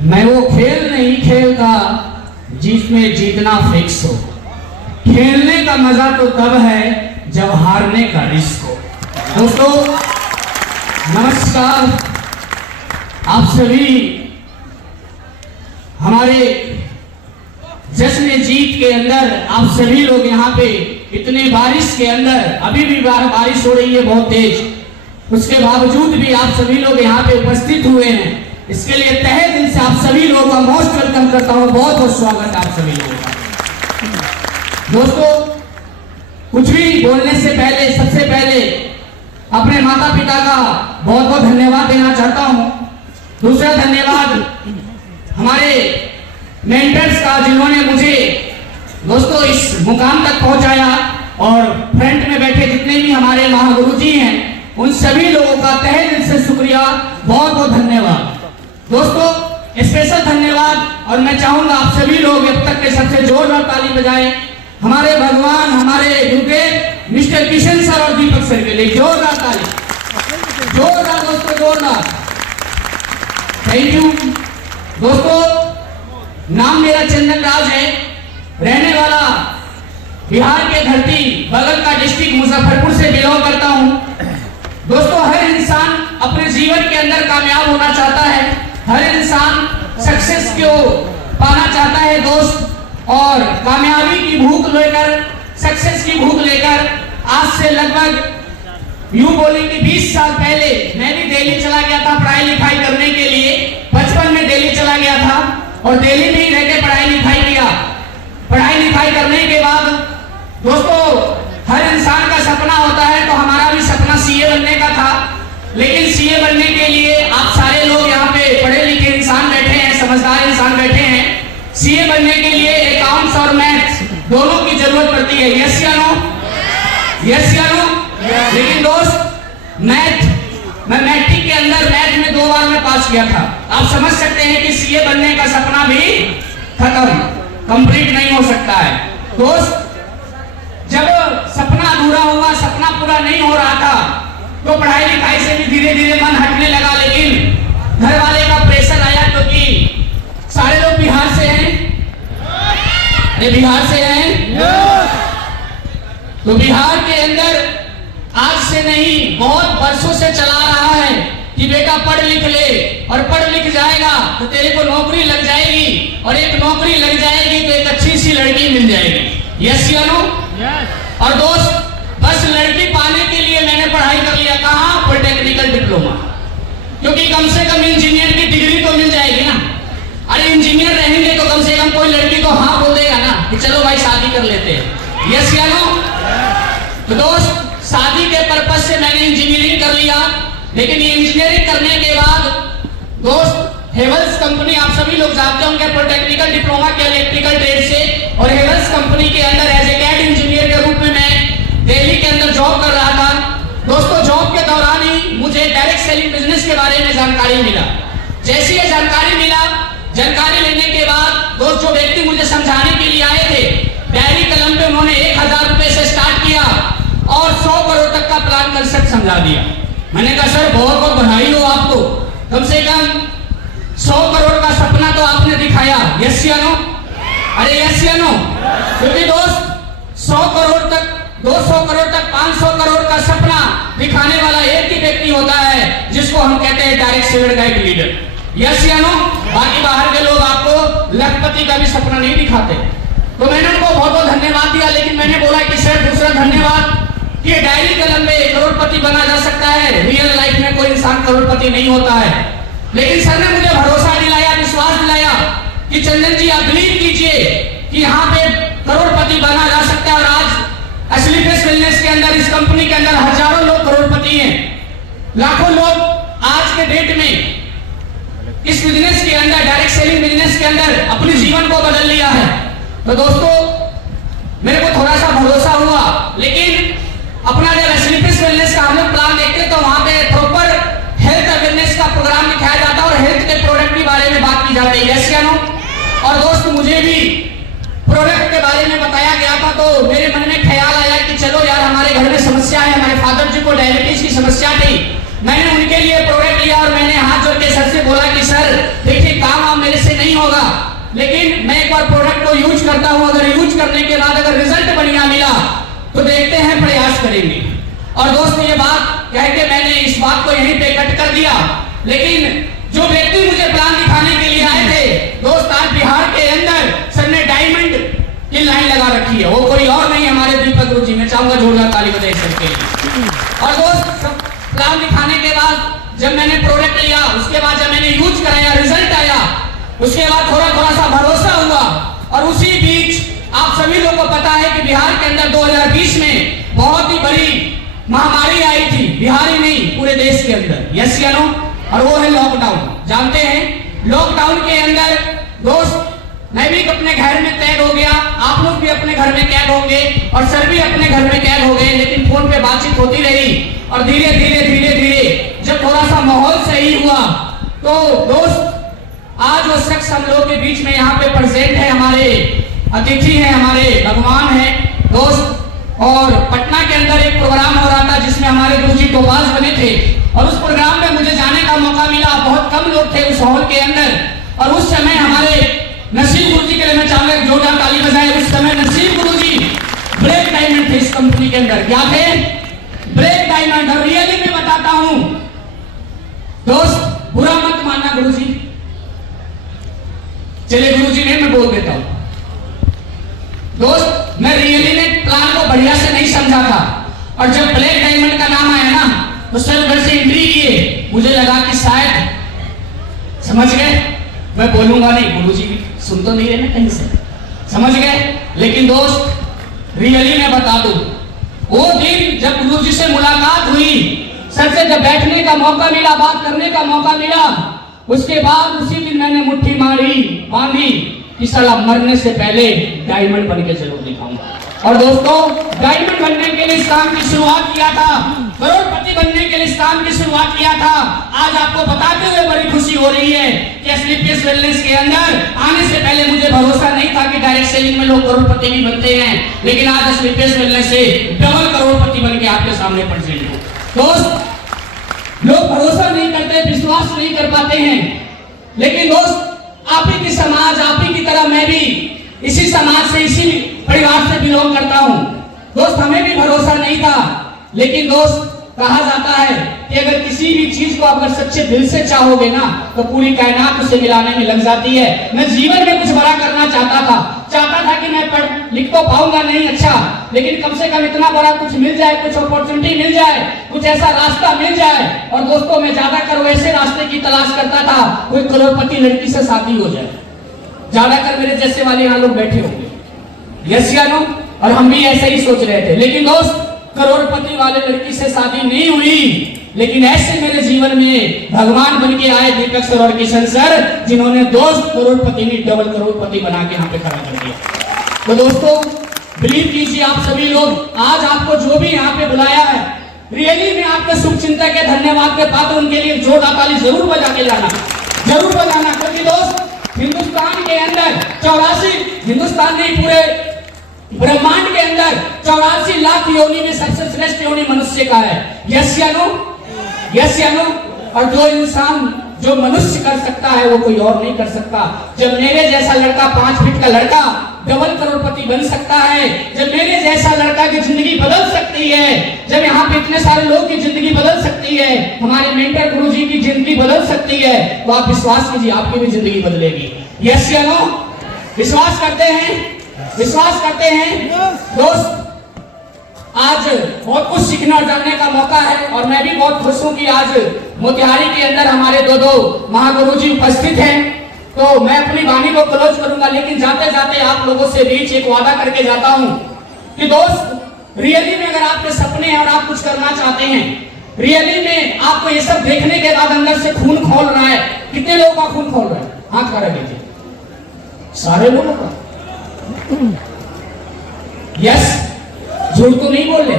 मैं वो खेल नहीं खेलता जिसमें जीतना फिक्स हो। खेलने का मजा तो तब है जब हारने का रिस्क हो। दोस्तों नमस्कार, आप सभी हमारे जश्न जीत के अंदर आप सभी लोग यहाँ पे इतने बारिश के अंदर, अभी भी बारिश हो रही है बहुत तेज, उसके बावजूद भी आप सभी लोग यहाँ पे उपस्थित हुए हैं। इसके लिए तहे दिल से आप सभी लोगों का मोस्ट वेलकम करता हूँ। बहुत बहुत स्वागत है आप सभी लोगों का। दोस्तों कुछ भी बोलने से पहले सबसे पहले अपने माता पिता का बहुत बहुत धन्यवाद देना चाहता हूँ। दूसरा धन्यवाद हमारे मेंटर्स का जिन्होंने मुझे दोस्तों इस मुकाम तक पहुंचाया, और फ्रंट में बैठे जितने भी हमारे महागुरु जी हैं उन सभी लोगों का तहे दिल से शुक्रिया, बहुत बहुत धन्यवाद। दोस्तों स्पेशल धन्यवाद, और मैं चाहूंगा आप सभी लोग अब तक के सबसे जोरदार ताली बजाएं हमारे भगवान, हमारे गुरुदेव मिस्टर किशन सर और दीपक सर के लिए। जोरदार ताली, जोरदार दोस्तों, जोरदार। Thank you. दोस्तों नाम मेरा चंदन राज है, रहने वाला बिहार के धरती बगल का डिस्ट्रिक्ट मुजफ्फरपुर से बिलोंग करता हूं। दोस्तों हर इंसान अपने जीवन के अंदर कामयाब होना चाहता है, हर इंसान सक्सेस को पाना चाहता है दोस्त, और कामयाबी की भूख लेकर, सक्सेस की भूख लेकर आज से लगभग यूं बोले कि 20 साल पहले मैं भी दिल्ली चला गया था पढ़ाई लिखाई करने के लिए। बचपन में दिल्ली चला गया था और दिल्ली में ही रह के पढ़ाई लिखाई किया। पढ़ाई लिखाई करने के बाद दोस्तों हर इंसान का सपना होता है, तो हमारा भी सपना सीए बनने का था। लेकिन सीए बनने के लिए आप सारे लोग यहाँ पे पढ़े लिखे इंसान बैठे हैं, समझदार इंसान बैठे हैं। सीए बनने के लिए अकाउंट्स और मैथ्स दोनों की जरूरत पड़ती है। यस या नो? यस या नो? लेकिन दोस्त मैं मैट्रिक के अंदर मैथ में 2 बार में पास किया था। आप समझ सकते हैं कि सीए बनने का सपना भी खत्म, कंप्लीट नहीं हो सकता है। दोस्त जब सपना अधूरा हुआ, सपना पूरा नहीं हो रहा था, तो पढ़ाई लिखाई से भी धीरे धीरे मन हटने लगा। लेकिन घर वाले का प्रेशर आया, क्योंकि सारे लोग बिहार से हैं, बिहार से हैं, तो बिहार के अंदर आज से नहीं बहुत वर्षों से चला रहा है कि बेटा पढ़ लिख ले, और पढ़ लिख जाएगा तो तेरे को नौकरी लग जाएगी, और एक नौकरी लग जाएगी तो एक अच्छी सी लड़की मिल जाएगी। यस या नो? और दोस्त बस लड़की पाने के लिए मैंने पढ़ाई कर लिया। कहाँ? पॉलिटेक्निकल डिप्लोमा, क्योंकि कम से कम इंजीनियर की डिग्री तो मिल जाएगी ना। अरे इंजीनियर रहेंगे तो कम से कम कोई लड़की तो हाँ बोल देगा ना कि चलो भाई शादी कर लेते हैं। यस या नो? तो दोस्त शादी के पर्पज से मैंने इंजीनियरिंग कर लिया। लेकिन ये इंजीनियरिंग करने के बाद दोस्त हेवल्स कंपनी, आप सभी लोग जानते होंगे, पॉलिटेक्निकल डिप्लोमा के इलेक्ट्रिकल ट्रेड से, और हेवल्स कंपनी के अंदर एज ए कैड इंजीनियर के रूप में मैं दिल्ली के अंदर जॉब कर रहा था। दोस्तों जॉब के दौरान ही मुझे डायरेक्ट सेलिंग बिजनेस के बारे में जानकारी मिला। जैसी ये जानकारी मिला, जानकारी लेने के बाद दोस्त जो व्यक्ति मुझे समझाने के लिए आए थे, डायरी कलम पे उन्होंने 1000 रुपए से स्टार्ट किया और 100 करोड़ तक का प्लान कंसेप्ट समझा दिया। मैंने कहा सर बहुत बहुत बधाई हो आपको, कम से कम 100 करोड़ का सपना तो आपने दिखाया। यस या नो? अरे यस या नो? क्योंकि दोस्त 100 करोड़ तक, 200 करोड़ तक, 500 करोड़ का सपना दिखाने वाला एक ही व्यक्ति होता है जिसको हम कहते हैं direct seller guide leader. Yes या नो? बाकी बाहर के लोग आपको लखपति का भी सपना नहीं दिखाते। तो मैंने उनको बहुत बहुत धन्यवाद दिया। लेकिन मैंने बोला कि सर दूसरा धन्यवाद कि डायरी कलम में करोड़पति बना जा सकता है, रियल लाइफ में कोई इंसान करोड़पति नहीं होता है। लेकिन सर ने मुझे भरोसा दिलाया, विश्वास दिलाया कि चंदन जी आप बिलीव कीजिए कि यहाँ पे करोड़पति बना जा सकता है। और आज स्लीपेस वेलनेस के अंदर, इस कंपनी के अंदर हजारों लोग करोड़पति हैं, लाखों लोग आज के डेट में इस बिजनेस के अंदर, डायरेक्ट सेलिंग बिजनेस के अंदर अपने जीवन को बदल लिया है। तो दोस्तों मेरे को थोड़ा सा भरोसा हुआ। लेकिन अपना जब स्लीपेस वेलनेस का हम लोग प्लान देखते तो वहां पे प्रॉपर हेल्थ अवेयरनेस का प्रोग्राम दिखाया जाता और हेल्थ के प्रोडक्ट के बारे में बात की जाती है। यस या नो? और दोस्त मुझे भी प्रोडक्ट के बारे में बताया गया था, तो मेरे मन में ख्याल आया कि चलो यार हमारे घर में समस्या है, हमारे फादर जी को डायबिटीज की समस्या थी। मैंने उनके लिए प्रोडक्ट लिया और मैंने हाथ जोड़ के सर से बोला कि सर देखिए काम आप मेरे लेकिन मैं एक बार प्रोडक्ट को यूज करता हूं, अगर यूज करने के बाद अगर रिजल्ट बढ़िया मिला तो देखते हैं, प्रयास करेंगे। और दोस्त ये बात कह के मैंने इस बात को यहीं पे कट कर दिया। लेकिन जो व्यक्ति मुझे प्लान दिखाने के लिए आए थे दोस्त, आज बिहार के अंदर सर ने डायमंड की लाइन लगा रखी है, वो कोई और नहीं हमारे दीपक गुरु जी। मैं चाहूंगा जोरदार ताली बजाइए सबके लिए। और दोस्त प्लान दिखाने के बाद जब मैंने प्रोडक्ट लिया, उसके बाद जब मैंने यूज कराया, रिजल्ट आया, उसके बाद थोड़ा थोड़ा सा भरोसा हुआ। और उसी बीच आप सभी लोगों को पता है कि बिहार के अंदर 2020 में बहुत ही बड़ी महामारी आई थी, बिहार ही नहीं पूरे देश के अंदर, यस या नो? और वो है लॉकडाउन। जानते हैं लॉकडाउन के अंदर दोस्त मैं भी अपने घर में कैद हो गया, आप लोग भी अपने घर में कैद होंगे और सर भी अपने घर में कैद हो गए, लेकिन फोन पे बातचीत होती रही। और धीरे धीरे धीरे धीरे जब थोड़ा सा माहौल सही हुआ तो दोस्त आज वो शख्स हम लोग के बीच में यहाँ पे प्रेजेंट है, हमारे अतिथि हैं, हमारे भगवान हैं दोस्त। और पटना के अंदर एक प्रोग्राम हो रहा था जिसमें हमारे गुरुजी टोपाज बने थे और उस प्रोग्राम में मुझे जाने का मौका मिला। बहुत कम लोग थे उस हॉल के अंदर और उस समय हमारे नसीब गुरुजी के लिए मैं चाहूंगा जोरदार ताली बजाए। उस समय नसीब गुरुजी ब्रेक डायमंड थे इस कंपनी के अंदर। क्या थे? Break diamond. और रियली मैं बताता हूं दोस्त, बुरा मत मानना गुरुजी, चलिए गुरुजी ने मैं बोल देता हूं दोस्त, मैं रियली में प्लान को बढ़िया से नहीं समझा था। और जब ब्लैक डायमंड का नाम आया ना तो सर घर से एंट्री किए, मुझे लगा कि शायद समझ गए, मैं बोलूंगा नहीं, गुरुजी भी सुन तो नहीं रहे ना कहीं से, समझ गए। लेकिन दोस्त रियली मैं बता दूं, वो दिन जब गुरुजी से मुलाकात हुई, सर से जब बैठने का मौका मिला, बात करने का मौका मिला, उसके बाद उसी दिन मैंने मुट्ठी बांधी कि साला मरने से पहले डायमंड बन के जरूर दिखाऊंगा। और दोस्तों डायमंड बनने के लिए इस काम की शुरुआत किया था, करोड़पति बनने के लिए इस काम की शुरुआत किया था। आज आपको बताते हुए बड़ी खुशी हो रही है कि एसलीपीएस वेलनेस के अंदर आने से पहले मुझे भरोसा नहीं था कि डायरेक्ट सेलिंग में लोग करोड़पति भी बनते हैं, लेकिन आज एसलीपीएस वेलनेस से डबल करोड़पति बन के आपके सामने प्रेजेंट हूं। दोस्त लोग भरोसा नहीं करते, विश्वास नहीं कर पाते हैं, लेकिन दोस्त आप ही की समाज, आप ही की तरह मैं भी इसी समाज से, इसी परिवार से बिलोंग करता हूं। दोस्त हमें भी भरोसा नहीं था, लेकिन दोस्त कहा जाता है कि अगर किसी भी चीज को अगर सच्चे दिल से चाहोगे ना तो पूरी कायनात उसे मिलाने में लग जाती है। मैं जीवन में कुछ बड़ा करना चाहता था कि मैं पढ़ लिख तो पाऊंगा नहीं अच्छा, लेकिन कम से कम इतना बड़ा कुछ मिल जाए, कुछ अपॉर्चुनिटी मिल जाए, कुछ ऐसा रास्ता मिल जाए। और दोस्तों मैं ज्यादातर वैसे रास्ते की तलाश करता था, कोई करोड़पति लड़की से शादी हो जाए, ज्यादातर मेरे जैसे वाले यहाँ लोग बैठे होंगे, यस या नो? और हम भी ऐसा ही सोच रहे थे, लेकिन दोस्त करोड़पति वाले लड़की से शादी नहीं हुई। लेकिन ऐसे मेरे जीवन में भगवान बन के आए दीपक सर और किशन सर, जिन्होंने दोस्त करोड़पति नहीं डबल करोड़पति बना के यहाँ पे खड़ा कर दिया। तो दोस्तों बिलीव कीजिए आप सभी लोग, आज आपको जो भी यहाँ पे बुलाया है, रियली में आपके शुभ चिंतक है, धन्यवाद के पात्र, उनके लिए जोरदार ताली जरूर बजा के जाना, जरूर बजाना। क्योंकि दोस्त हिंदुस्तान के अंदर 84, हिंदुस्तान नहीं पूरे ब्रह्मांड के अंदर 84 लाख योनि में सबसे श्रेष्ठ योनि मनुष्य का है, यस या नो? यस या नो? और जो इंसान जो मनुष्य कर सकता है वो कोई और नहीं कर सकता। जब मेरे जैसा लड़का 5 फीट का लड़का डबल करोड़पति बन सकता है, जब मेरे जैसा लड़का की जिंदगी बदल सकती है, जब यहाँ पे इतने सारे लोग की जिंदगी बदल सकती है, हमारे मेंटर गुरुजी की जिंदगी बदल सकती है, तो आप विश्वास कीजिए आपकी भी जिंदगी बदलेगी, यस या नो? विश्वास करते हैं? विश्वास करते हैं? दोस्त आज बहुत कुछ सीखने और जानने का मौका है और मैं भी बहुत खुश हूं कि आज मोतिहारी के अंदर हमारे दो महागुरु जी उपस्थित हैं। तो मैं अपनी वाणी को क्लोज करूंगा, लेकिन जाते जाते आप लोगों से बीच एक वादा करके जाता हूं कि दोस्त रियली में अगर आपके सपने हैं और आप कुछ करना चाहते हैं, रियली में आपको ये सब देखने के बाद अंदर से खून खोल रहा है, कितने लोगों का खून खोल रहा है? हाथ खड़ा कीजिए, सारे लोगों का। यस, झूठ तो नहीं बोल रहे,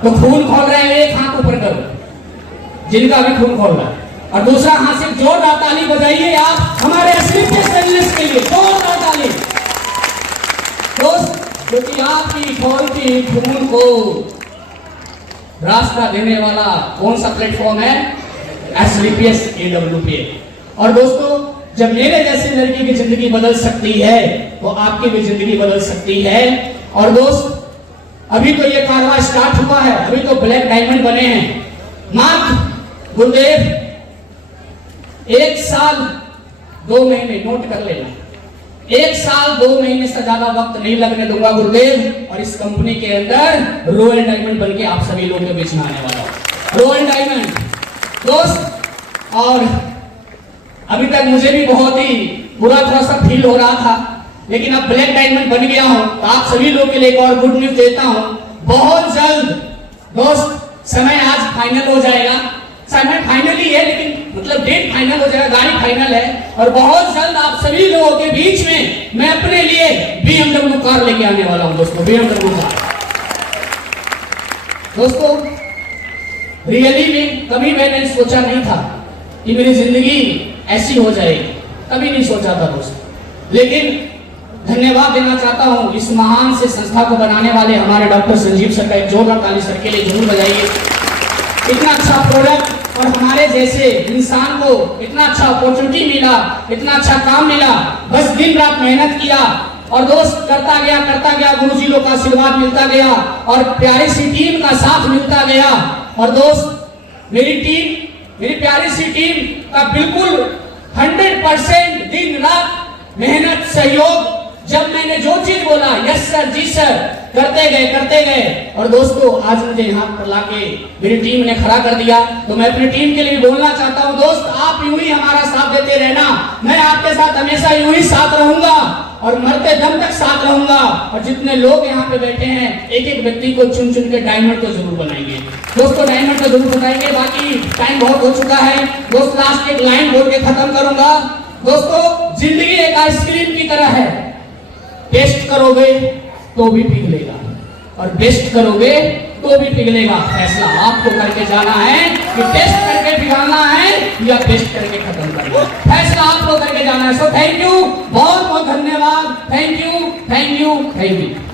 तो खून खोल रहे हैं, एक हाथ ऊपर करो जिनका भी खून खोल रहा है, और दूसरा हाथ से जोरदार ताली बजाइए आप हमारे एसलीपीएस वेलनेस के लिए, जोरदार ताली दोस्त, क्योंकि आपकी खोलती खून को रास्ता देने वाला कौन सा प्लेटफॉर्म है? एसलीपीएस AWPA। और दोस्तों जब मेरे जैसे लड़की की जिंदगी बदल सकती है तो आपकी भी जिंदगी बदल सकती है। और दोस्त, अभी तो ये कारवां स्टार्ट हुआ है, अभी तो ब्लैक डायमंड बने हैं। मात्र गुरुदेव 1 साल 2 महीने, नोट कर लेना, 1 साल 2 महीने से ज्यादा वक्त नहीं लगने दूंगा गुरुदेव, और इस कंपनी के अंदर रॉयल डायमंड बन के आप सभी लोगों के बीच में आने वाला हूं। रॉयल डायमंड दोस्त, और अभी तक मुझे भी बहुत ही बुरा थोड़ा सा फील हो रहा था, लेकिन अब ब्लैक डायमंड बन गया हूं तो आप सभी लोगों के लिए एक और गुड न्यूज देता हूं। बहुत जल्द दोस्त, समय आज फाइनल हो जाएगा, समय फाइनल ही है लेकिन मतलब डेट फाइनल हो जाएगा, गाड़ी फाइनल है, और बहुत जल्द आप सभी लोगों के बीच में मैं अपने लिए BMW कार लेके आने वाला हूं दोस्तों, BMW कार। दोस्तों, रियली में कभी मैंने सोचा नहीं था कि मेरी जिंदगी ऐसी हो जाएगी, कभी नहीं सोचा था दोस्त। लेकिन धन्यवाद देना चाहता हूं इस महान से संस्था को बनाने वाले हमारे डॉक्टर संजीव सर का, एक जोरदार ताली सर के लिए जरूर बजाइए। इतना अच्छा प्रोडक्ट और हमारे जैसे इंसान को इतना अच्छा अपॉर्चुनिटी मिला, इतना अच्छा काम मिला, बस दिन रात मेहनत किया और दोस्त करता गया, गुरुजी लोग का आशीर्वाद मिलता गया और प्यारी सी टीम का साथ मिलता गया। और दोस्त, मेरी टीम, मेरी प्यारी सी टीम का बिल्कुल 100% दिन रात मेहनत, सहयोग, जब मैंने जो चीज बोला यस सर, जी सर, करते गए। और दोस्तों, आज मुझे यहाँ पर लाके मेरी टीम ने खड़ा कर दिया, तो मैं अपनी टीम के लिए बोलना चाहता हूँ दोस्त, आप यूं ही हमारा साथ देते रहना, मैं आपके साथ हमेशा यूं ही साथ रहूंगा और मरते दम तक साथ रहूंगा। और जितने लोग यहाँ पे बैठे हैं, एक एक व्यक्ति को चुन चुन के डायमंड तो जरूर बनाएंगे दोस्तों, डायमंड तो जरूर बनाएंगे। बाकी टाइम बहुत हो चुका है दोस्त, लास्ट एक लाइन बोल के खत्म करूंगा। दोस्तों, जिंदगी एक आइसक्रीम की तरह है, टेस्ट करोगे तो भी पिघलेगा और बेस्ट करोगे तो भी पिघलेगा। फैसला आपको करके जाना है कि टेस्ट करके पिघलना है या बेस्ट करके खत्म करना है, फैसला आपको करके जाना है। सो थैंक यू, बहुत बहुत धन्यवाद, थैंक यू।